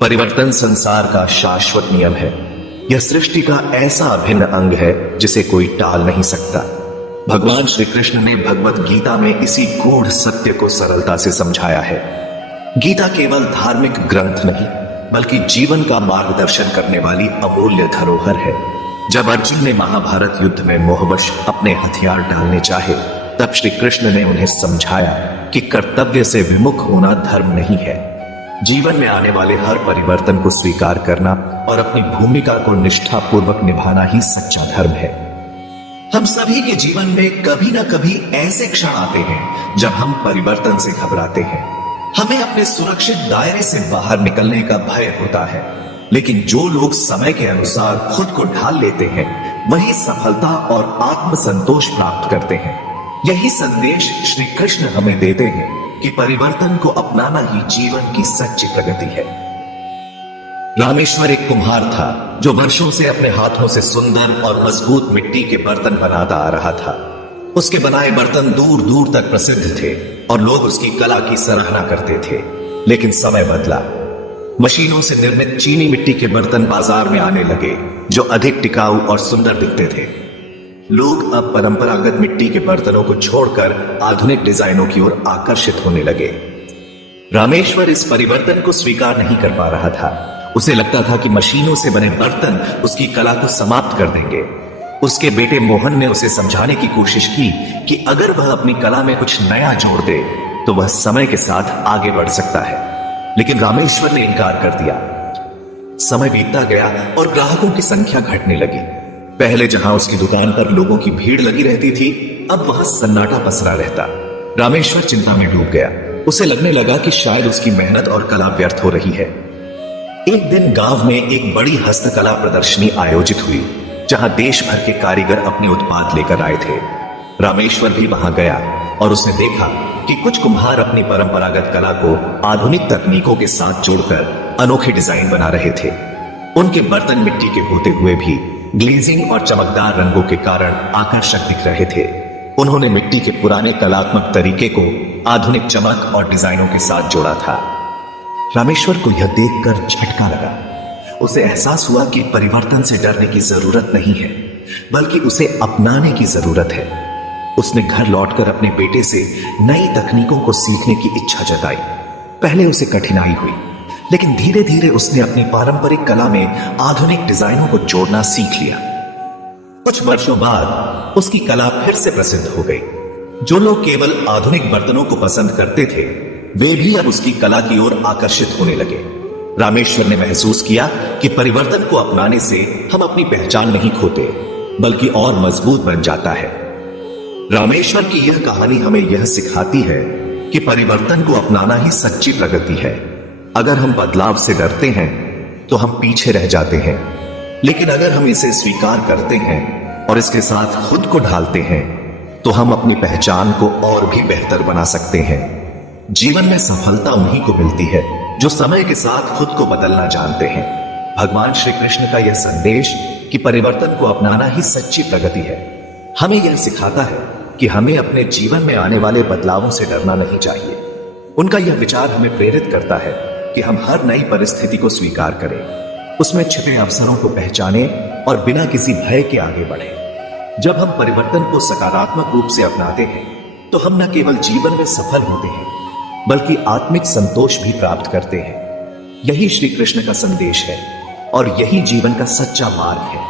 परिवर्तन संसार का शाश्वत नियम है। यह सृष्टि का ऐसा अभिन्न अंग है जिसे कोई टाल नहीं सकता। भगवान श्री कृष्ण ने भगवत गीता में इसी गूढ़ सत्य को सरलता से समझाया है। गीता केवल धार्मिक ग्रंथ नहीं बल्कि जीवन का मार्गदर्शन करने वाली अमूल्य धरोहर है। जब अर्जुन ने महाभारत युद्ध में मोहवश अपने हथियार डालने चाहे, तब श्री कृष्ण ने उन्हें समझाया कि कर्तव्य से विमुख होना धर्म नहीं है। जीवन में आने वाले हर परिवर्तन को स्वीकार करना और अपनी भूमिका को निष्ठापूर्वक निभाना ही सच्चा धर्म है। हम सभी के जीवन में कभी ना कभी ऐसे क्षण आते हैं जब हम परिवर्तन से घबराते हैं। हमें अपने सुरक्षित दायरे से बाहर निकलने का भय होता है, लेकिन जो लोग समय के अनुसार खुद को ढाल लेते हैं वही सफलता और आत्मसंतोष प्राप्त करते हैं। यही संदेश श्री कृष्ण हमें देते हैं कि परिवर्तन को अपनाना ही जीवन की सच्ची प्रगति है। रामेश्वर एक कुम्हार था जो वर्षों से अपने हाथों से सुंदर और मजबूत मिट्टी के बर्तन बनाता आ रहा था। उसके बनाए बर्तन दूर दूर तक प्रसिद्ध थे और लोग उसकी कला की सराहना करते थे। लेकिन समय बदला। मशीनों से निर्मित चीनी मिट्टी के बर्तन बाजार में आने लगे जो अधिक टिकाऊ और सुंदर दिखते थे। लोग अब परंपरागत मिट्टी के बर्तनों को छोड़कर आधुनिक डिजाइनों की ओर आकर्षित होने लगे। रामेश्वर इस परिवर्तन को स्वीकार नहीं कर पा रहा था। उसे लगता था कि मशीनों से बने बर्तन उसकी कला को समाप्त कर देंगे। उसके बेटे मोहन ने उसे समझाने की कोशिश की कि अगर वह अपनी कला में कुछ नया जोड़ दे तो वह समय के साथ आगे बढ़ सकता है, लेकिन रामेश्वर ने इनकार कर दिया। समय बीतता गया और ग्राहकों की संख्या घटने लगी। पहले जहां उसकी दुकान पर लोगों की भीड़ लगी रहती थी, अब वहां सन्नाटा पसरा रहता। रामेश्वर चिंता में डूब गया। उसे लगने लगा कि शायद उसकी मेहनत और कला व्यर्थ हो रही है। एक दिन गांव में एक बड़ी हस्तकला प्रदर्शनी आयोजित हुई, जहां देश भर के कारीगर अपने उत्पाद लेकर आए थे। रामेश्वर भी वहां गया और उसने देखा कि कुछ कुम्हार अपनी परंपरागत कला को आधुनिक तकनीकों के साथ जोड़कर अनोखे डिजाइन बना रहे थे। उनके बर्तन मिट्टी के होते हुए भी ग्लेजिंग और चमकदार रंगों के कारण आकर्षक दिख रहे थे। उन्होंने मिट्टी के पुराने कलात्मक तरीके को आधुनिक चमक और डिजाइनों के साथ जोड़ा था। रामेश्वर को यह देखकर झटका लगा। उसे एहसास हुआ कि परिवर्तन से डरने की जरूरत नहीं है, बल्कि उसे अपनाने की जरूरत है। उसने घर लौटकर अपने बेटे से नई तकनीकों को सीखने की इच्छा जताई। पहले उसे कठिनाई हुई, लेकिन धीरे धीरे उसने अपनी पारंपरिक कला में आधुनिक डिजाइनों को जोड़ना सीख लिया। कुछ वर्षों बाद उसकी कला फिर से प्रसिद्ध हो गई। जो लोग केवल आधुनिक बर्तनों को पसंद करते थे, वे भी अब उसकी कला की ओर आकर्षित होने लगे। रामेश्वर ने महसूस किया कि परिवर्तन को अपनाने से हम अपनी पहचान नहीं खोते, बल्कि और मजबूत बन जाता है। रामेश्वर की यह कहानी हमें यह सिखाती है कि परिवर्तन को अपनाना ही सच्ची प्रगति है। अगर हम बदलाव से डरते हैं तो हम पीछे रह जाते हैं, लेकिन अगर हम इसे स्वीकार करते हैं और इसके साथ खुद को ढालते हैं तो हम अपनी पहचान को और भी बेहतर बना सकते हैं। जीवन में सफलता उन्हीं को मिलती है जो समय के साथ खुद को बदलना जानते हैं। भगवान श्री कृष्ण का यह संदेश कि परिवर्तन को अपनाना ही सच्ची प्रगति है, हमें यह सिखाता है कि हमें अपने जीवन में आने वाले बदलावों से डरना नहीं चाहिए। उनका यह विचार हमें प्रेरित करता है कि हम हर नई परिस्थिति को स्वीकार करें, उसमें छिपे अवसरों को पहचानें और बिना किसी भय के आगे बढ़ें। जब हम परिवर्तन को सकारात्मक रूप से अपनाते हैं तो हम न केवल जीवन में सफल होते हैं, बल्कि आत्मिक संतोष भी प्राप्त करते हैं। यही श्री कृष्ण का संदेश है और यही जीवन का सच्चा मार्ग है।